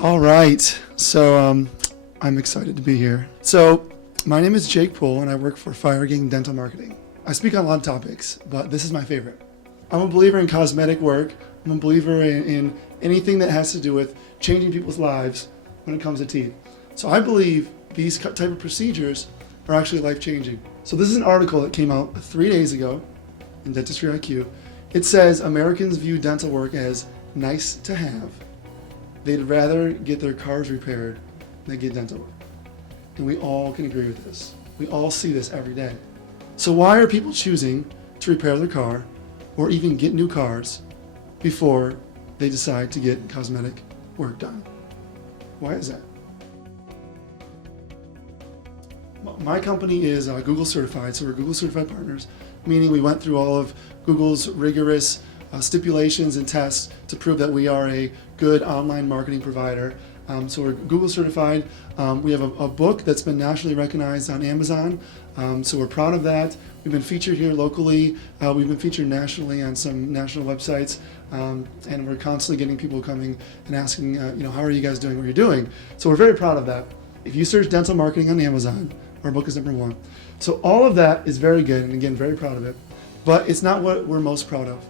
All right, so I'm excited to be here. So my name is Jake Puhl and I work for Firegang Dental Marketing. I speak on a lot of topics, but this is my favorite. I'm a believer in cosmetic work. I'm a believer in anything that has to do with changing people's lives when it comes to teeth. So I believe these type of procedures are actually life-changing. So this is an article that came out 3 days ago in Dentistry IQ. It says Americans view dental work as nice to have. They'd rather get their cars repaired than get dental work. And we all can agree with this. We all see this every day. So why are people choosing to repair their car or even get new cars before they decide to get cosmetic work done? Why is that? My company is Google certified, so we're Google certified partners, meaning we went through all of Google's rigorous stipulations and tests to prove that we are a good online marketing provider. So we're Google certified. We have a book that's been nationally recognized on Amazon, so we're proud of that. We've been featured here locally. We've been featured nationally on some national websites, and we're constantly getting people coming and asking, how are you guys doing what you're doing? So we're very proud of that. If you search dental marketing on Amazon, our book is #1. So all of that is very good, and again, very proud of it. But it's not what we're most proud of.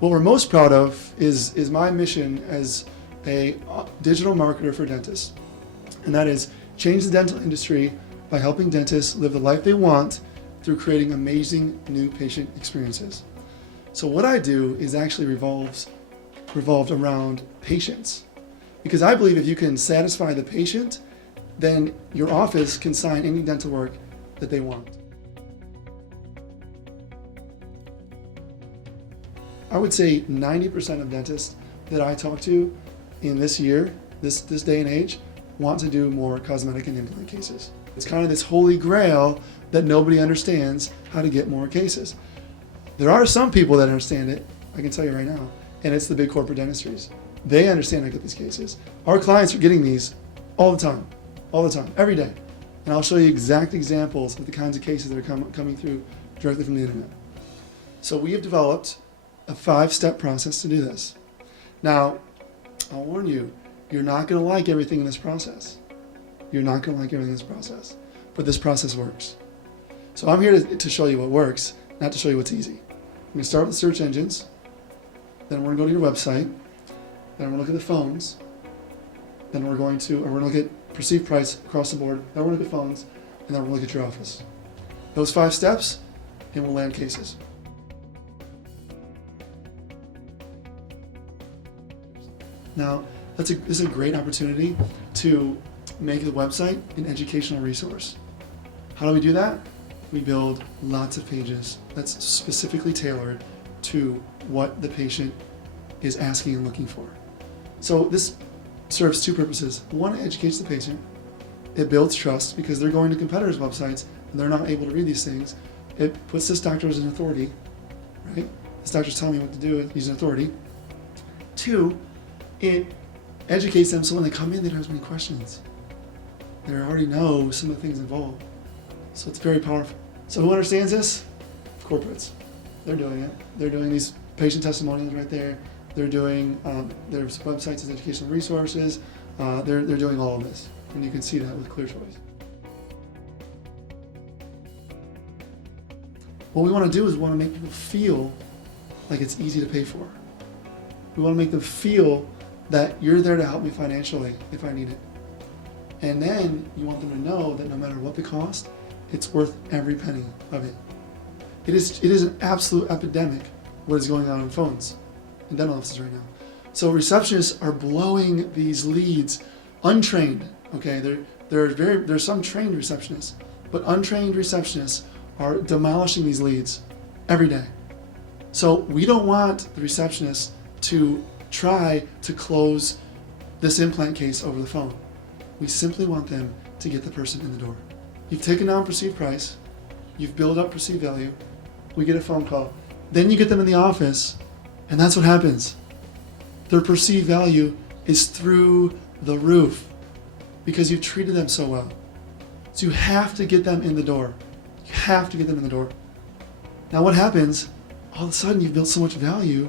What we're most proud of is my mission as a digital marketer for dentists. And that is change the dental industry by helping dentists live the life they want through creating amazing new patient experiences. So what I do is actually revolved around patients. Because I believe if you can satisfy the patient, then your office can sign any dental work that they want. I would say 90% of dentists that I talk to in this year, this day and age, want to do more cosmetic and implant cases. It's kind of this holy grail that nobody understands how to get more cases. There are some people that understand it, I can tell you right now, and it's the big corporate dentistries. They understand how to get these cases. Our clients are getting these all the time, every day. And I'll show you exact examples of the kinds of cases that are coming through directly from the internet. So we have developed a 5-step process to do this. Now, I'll warn you, you're not going to like everything in this process. You're not going to like everything in this process, but this process works. So I'm here to show you what works, not to show you what's easy. I'm going to start with search engines, then we're going to go to your website, then we're going to look at the phones, then we're going to look at perceived price across the board, then we're going to look at phones, and then we're going to look at your office. Those 5 steps, and we'll land cases. Now, this is a great opportunity to make the website an educational resource. How do we do that? We build lots of pages that's specifically tailored to what the patient is asking and looking for. So this serves 2 purposes. One, it educates the patient. It builds trust because they're going to competitors' websites and they're not able to read these things. It puts this doctor as an authority, right? This doctor's telling me what to do, he's an authority. 2, it educates them so when they come in, they don't have as many questions. They already know some of the things involved. So it's very powerful. So who understands this? Corporates. They're doing it. They're doing these patient testimonials right there. They're doing their websites as educational resources. They're doing all of this. And you can see that with clear choice. What we want to do is we want to make people feel like it's easy to pay for. We want to make them feel that you're there to help me financially if I need it. And then you want them to know that no matter what the cost, it's worth every penny of it. It is an absolute epidemic what is going on in phones in dental offices right now. So receptionists are blowing these leads untrained. Okay, there's some trained receptionists, but untrained receptionists are demolishing these leads every day. So we don't want the receptionist to try to close this implant case over the phone. We simply want them to get the person in the door. You've taken down perceived price, you've built up perceived value, we get a phone call. Then you get them in the office, and that's what happens. Their perceived value is through the roof because you've treated them so well. So you have to get them in the door. You have to get them in the door. Now what happens, all of a sudden you've built so much value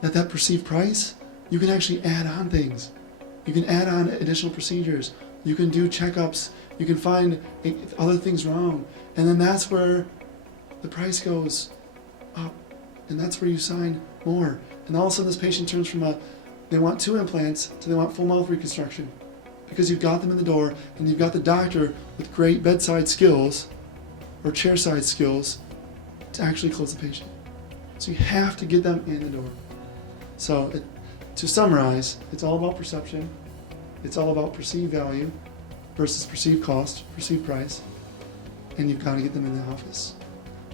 that perceived price, you can actually add on things. You can add on additional procedures. You can do checkups. You can find other things wrong. And then that's where the price goes up. And that's where you sign more. And all of a sudden this patient turns from they want 2 implants to they want full mouth reconstruction. Because you've got them in the door and you've got the doctor with great bedside skills or chairside skills to actually close the patient. So you have to get them in the door. So to summarize, it's all about perception. It's all about perceived value versus perceived cost, perceived price, and you've got to get them in the office.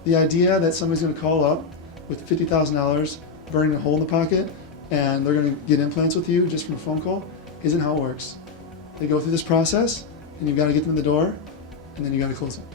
The idea that somebody's going to call up with $50,000 burning a hole in the pocket and they're going to get implants with you just from a phone call isn't how it works. They go through this process and you've got to get them in the door and then you got to close them.